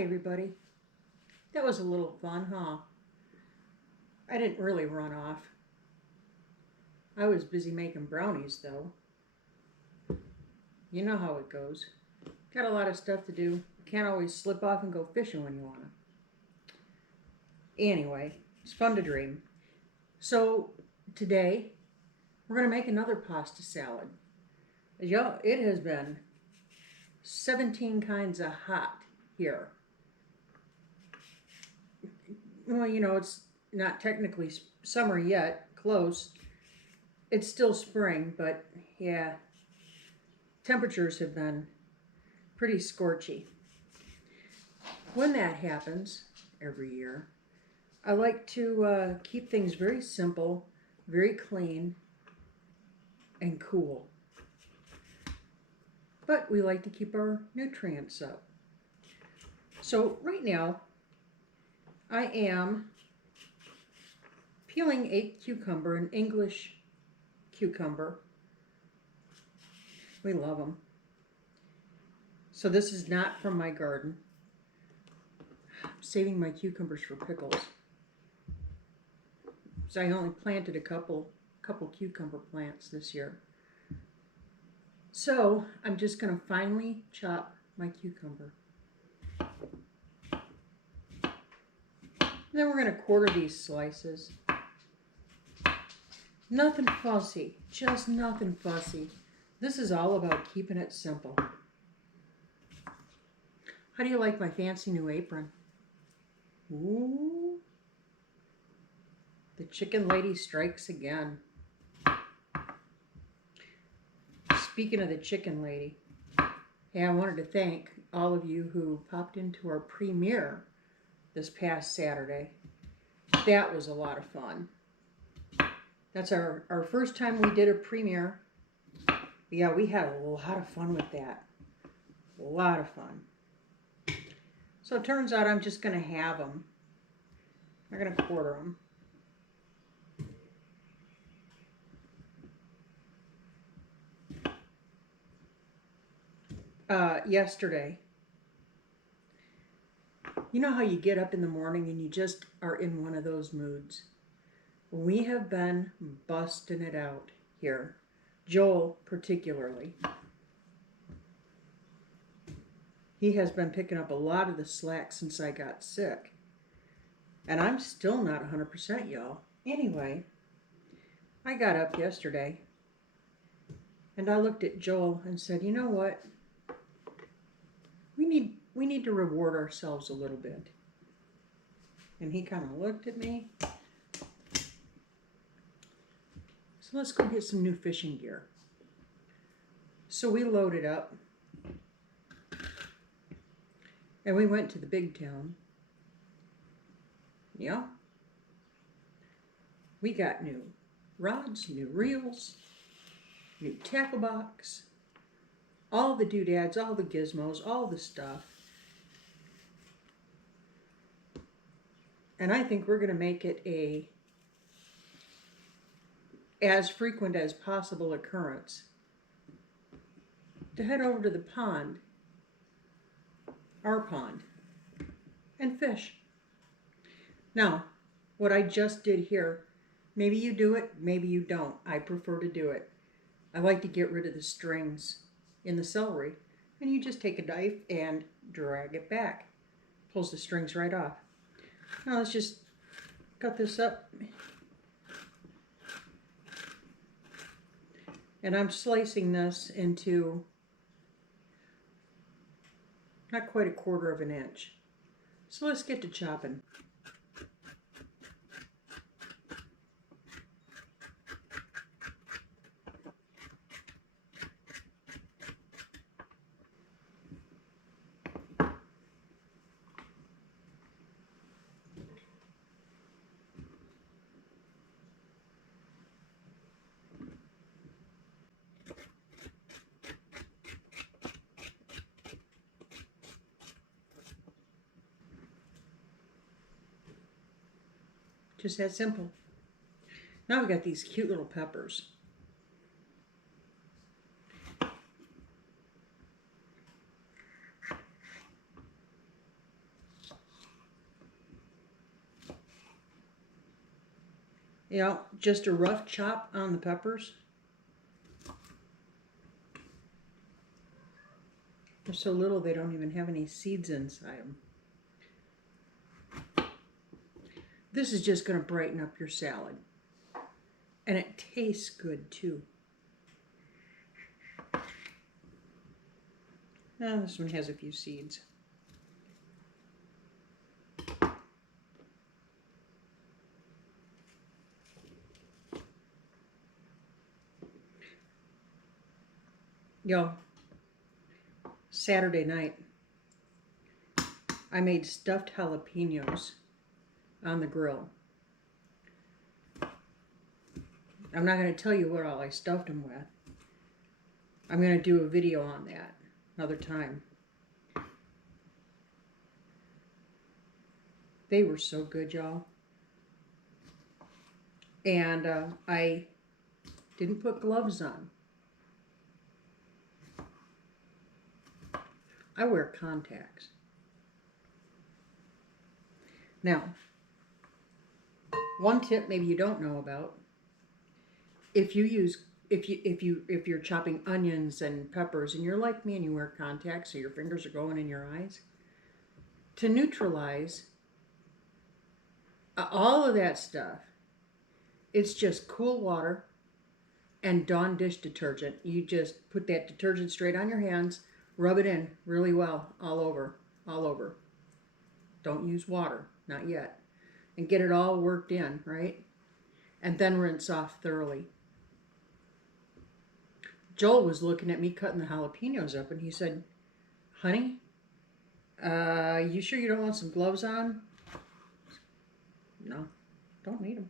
Hi everybody. That was a little fun, huh? I didn't really run off. I was busy making brownies though. You know how it goes. Got a lot of stuff to do. Can't always slip off and go fishing when you want to. Anyway, it's fun to dream. So today we're going to make another pasta salad. Y'all, it has been 17 kinds of hot here. Well, it's not technically summer yet, close. It's still spring, but yeah, temperatures have been pretty scorchy. When that happens every year, I like to keep things very simple, very clean, and cool. But we like to keep our nutrients up. So right now, I am peeling a cucumber, an English cucumber. We love them. So this is not from my garden. I'm saving my cucumbers for pickles. So I only planted a couple cucumber plants this year. So I'm just going to finely chop my cucumber. Then we're going to quarter these slices. Nothing fussy, just nothing fussy. This is all about keeping it simple. How do you like my fancy new apron? Ooh. The chicken lady strikes again. Speaking of the chicken lady, hey, I wanted to thank all of you who popped into our premiere this past Saturday. That was a lot of fun. That's our first time we did a premiere. Yeah, we had a lot of fun with that. A lot of fun. So it turns out I'm just going to have them. I'm going to quarter them. Yesterday, you know how you get up in the morning and you just are in one of those moods? We have been busting it out here. Joel particularly. He has been picking up a lot of the slack since I got sick. And I'm still not 100%, y'all. Anyway, I got up yesterday and I looked at Joel and said, you know what? We need to reward ourselves a little bit. And he kind of looked at me. So let's go get some new fishing gear. So we loaded up and we went to the big town. Yeah. We got new rods, new reels, new tackle box, all the doodads, all the gizmos, all the stuff. And I think we're going to make it a as frequent as possible occurrence to head over to the pond, our pond, and fish. Now, what I just did here, maybe you do it, maybe you don't. I prefer to do it. I like to get rid of the strings in the celery, and you just take a knife and drag it back. Pulls the strings right off. Now let's just cut this up. And I'm slicing this into not quite a quarter of an inch. So let's get to chopping. Just that simple. Now we got these cute little peppers. You know, just a rough chop on the peppers. They're so little they don't even have any seeds inside them. This is just going to brighten up your salad. And it tastes good too. Now this one has a few seeds. Yo, Saturday night, I made stuffed jalapenos on the grill. I'm not going to tell you what all I stuffed them with. I'm going to do a video on that another time. They were so good, y'all. And I didn't put gloves on. I wear contacts. Now, one tip maybe you don't know about: if you're chopping onions and peppers and you're like me and you wear contacts so your fingers are going in your eyes, to neutralize all of that stuff, it's just cool water and Dawn dish detergent. You just put that detergent straight on your hands, rub it in really well, all over. Don't use water, not yet. And get it all worked in, right? And then rinse off thoroughly. Joel was looking at me cutting the jalapenos up and he said, "Honey, you sure you don't want some gloves on?" No, don't need them.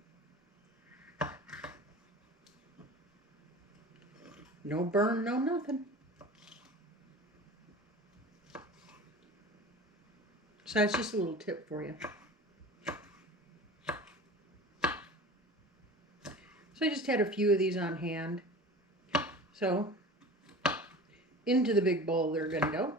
No burn, no nothing. So that's just a little tip for you. So I just had a few of these on hand. So into the big bowl they're going to go.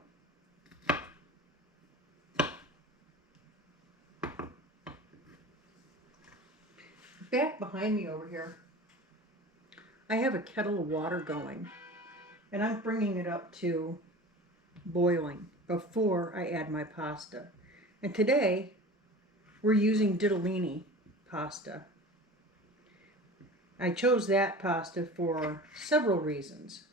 Back behind me over here, I have a kettle of water going, and I'm bringing it up to boiling before I add my pasta. And today we're using ditalini pasta. I chose that pasta for several reasons.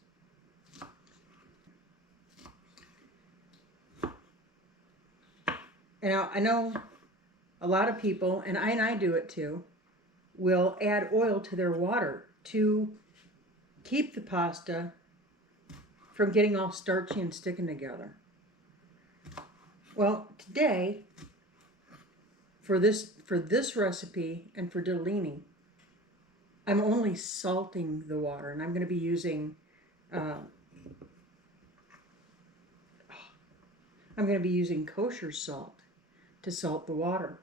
And I know a lot of people, and I do it too, will add oil to their water to keep the pasta from getting all starchy and sticking together. Well, today, for this recipe and for ditalini, I'm only salting the water, and I'm going to be using kosher salt to salt the water.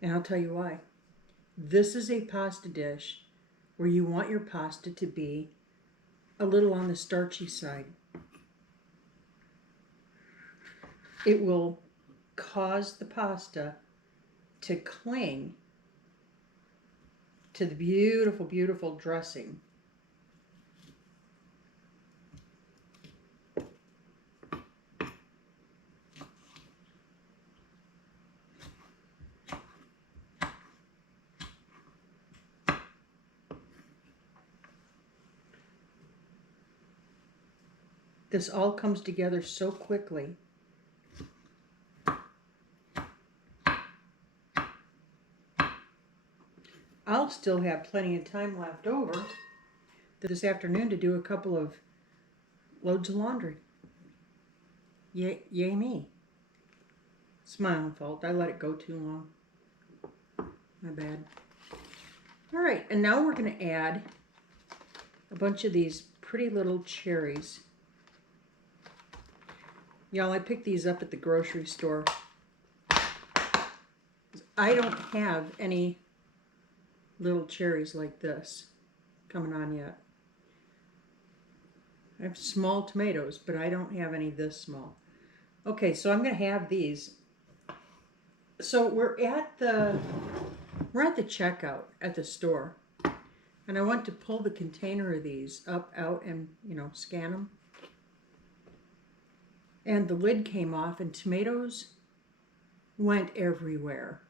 And I'll tell you why. This is a pasta dish where you want your pasta to be a little on the starchy side. It will cause the pasta to cling to the beautiful, beautiful dressing. This all comes together so quickly. I'll still have plenty of time left over this afternoon to do a couple of loads of laundry. Yay me. It's my own fault. I let it go too long. My bad. All right, and now we're going to add a bunch of these pretty little cherries. Y'all, I picked these up at the grocery store. I don't have any little cherries like this coming on yet. I have small tomatoes, but I don't have any this small. Okay, so I'm going to have these. So we're at the We're at the checkout at the store, and I went to pull the container of these up, out, and, scan them. And the lid came off, and tomatoes went everywhere.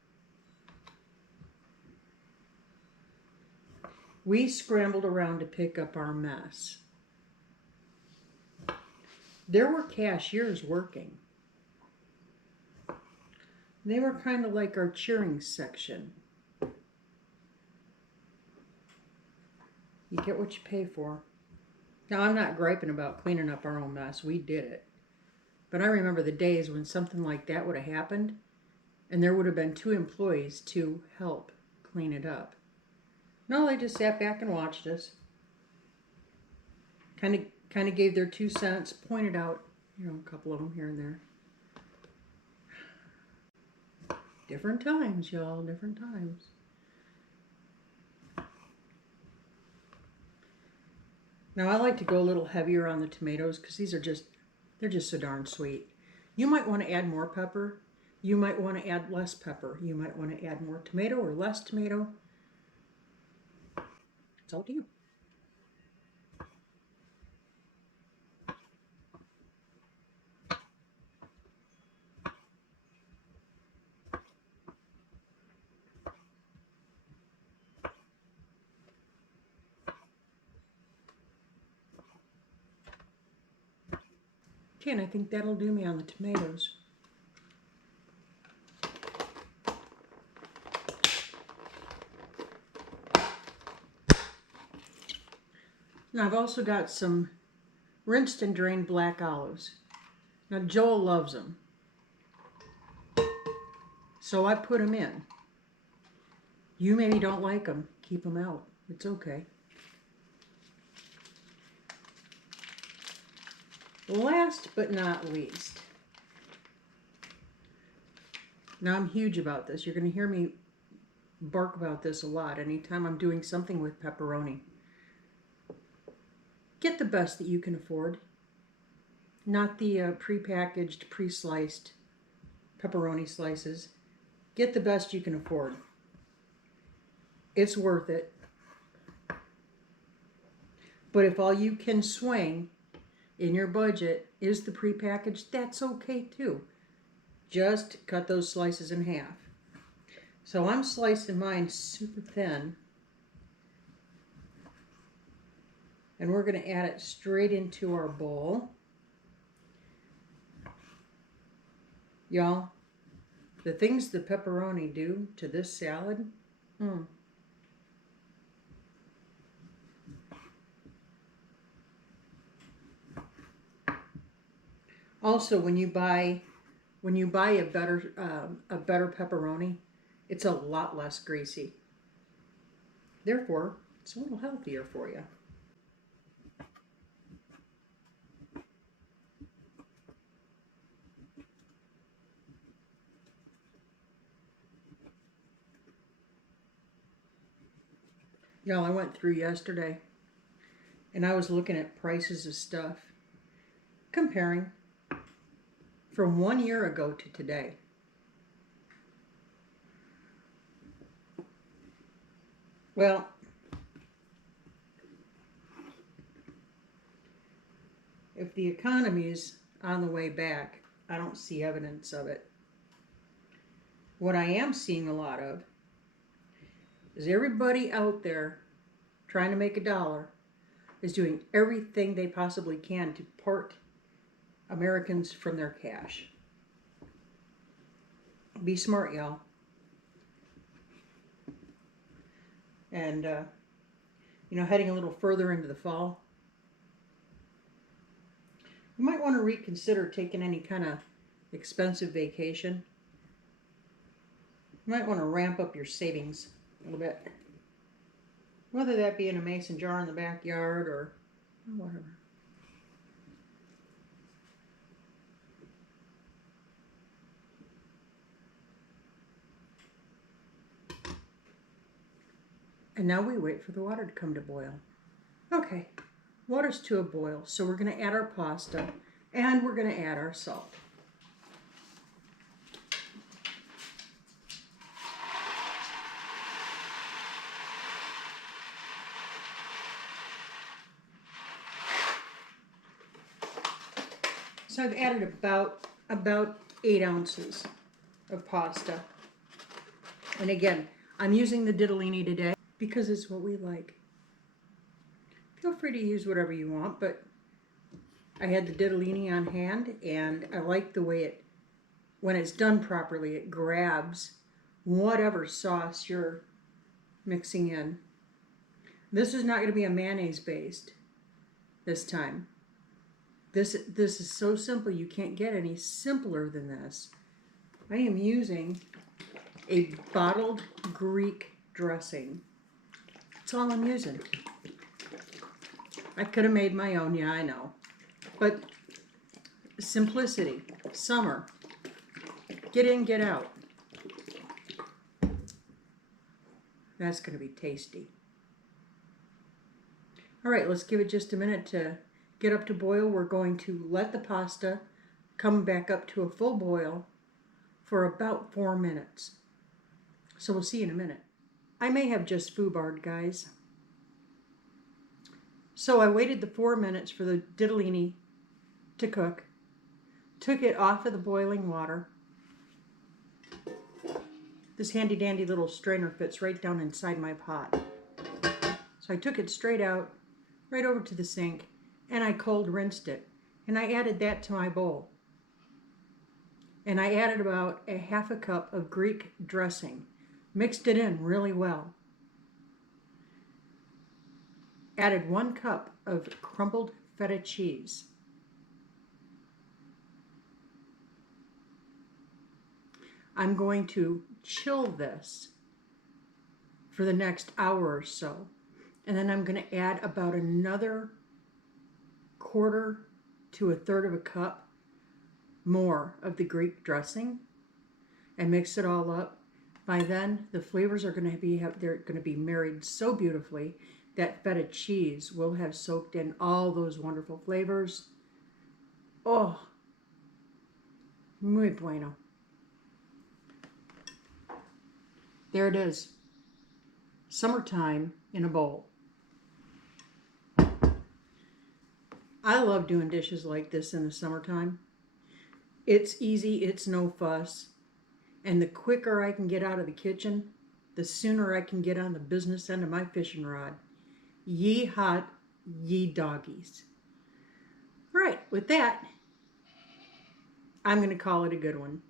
We scrambled around to pick up our mess. There were cashiers working. They were kind of like our cheering section. You get what you pay for. Now, I'm not griping about cleaning up our own mess. We did it. But I remember the days when something like that would have happened, and there would have been 2 employees to help clean it up. No, they just sat back and watched us. Kind of gave their 2 cents, pointed out, a couple of them here and there. Different times, y'all, different times. Now, I like to go a little heavier on the tomatoes because they're just so darn sweet. You might want to add more pepper. You might want to add less pepper. You might want to add more tomato or less tomato. It's all to you. Okay, and I think that'll do me on the tomatoes. Now I've also got some rinsed and drained black olives. Now Joel loves them, so I put them in. You maybe don't like them, keep them out. It's okay. Last but not least, now I'm huge about this. You're going to hear me bark about this a lot anytime I'm doing something with pepperoni. Get the best that you can afford, not the pre-packaged, pre-sliced pepperoni slices. Get the best you can afford. It's worth it. But if all you can swing in your budget is the prepackaged, that's okay too. Just cut those slices in half. So I'm slicing mine super thin, and we're going to add it straight into our bowl. Y'all, the things the pepperoni do to this salad, Also, when you buy a better pepperoni, it's a lot less greasy. Therefore, it's a little healthier for you. Y'all, I went through yesterday and I was looking at prices of stuff, comparing from 1 year ago to today. Well, if the economy's on the way back, I don't see evidence of it. What I am seeing a lot of is everybody out there trying to make a dollar is doing everything they possibly can to part Americans from their cash. Be smart, y'all. And, heading a little further into the fall, you might want to reconsider taking any kind of expensive vacation. You might want to ramp up your savings a little bit. Whether that be in a mason jar in the backyard or whatever. And now we wait for the water to come to boil. Okay, water's to a boil, so we're going to add our pasta and we're going to add our salt. So I've added about 8 ounces of pasta. And again, I'm using the ditalini today because it's what we like. Feel free to use whatever you want, but I had the ditalini on hand, and I like the way it, when it's done properly, it grabs whatever sauce you're mixing in. This is not going to be a mayonnaise based this time. This is so simple, you can't get any simpler than this. I am using a bottled Greek dressing. That's all I'm using. I could have made my own, yeah, I know. But simplicity, summer, get in, get out. That's going to be tasty. All right, let's give it just a minute to get up to boil. We're going to let the pasta come back up to a full boil for about 4 minutes. So we'll see you in a minute. I may have just foobarred, guys. So I waited the 4 minutes for the ditalini to cook, took it off of the boiling water. This handy dandy little strainer fits right down inside my pot. So I took it straight out, right over to the sink, and I cold rinsed it. And I added that to my bowl. And I added about a half a cup of Greek dressing. Mixed it in really well. Added 1 cup of crumbled feta cheese. I'm going to chill this for the next hour or so. And then I'm going to add about another 1/4 to 1/3 of a cup more of the Greek dressing and mix it all up. By then, the flavors are going to be married so beautifully that feta cheese will have soaked in all those wonderful flavors. Oh, muy bueno. There it is. Summertime in a bowl. I love doing dishes like this in the summertime. It's easy, it's no fuss. And the quicker I can get out of the kitchen, the sooner I can get on the business end of my fishing rod. Ye hot, ye doggies. Right, with that, I'm going to call it a good one.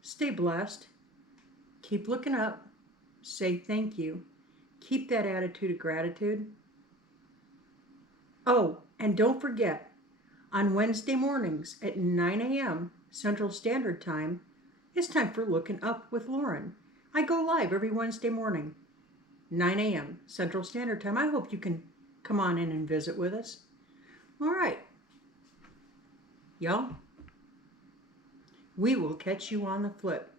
Stay blessed. Keep looking up. Say thank you. Keep that attitude of gratitude. Oh, and don't forget, on Wednesday mornings at 9 a.m. Central Standard Time, it's time for Looking Up with Lauren. I go live every Wednesday morning, 9 a.m. Central Standard Time. I hope you can come on in and visit with us. All right. Y'all, we will catch you on the flip.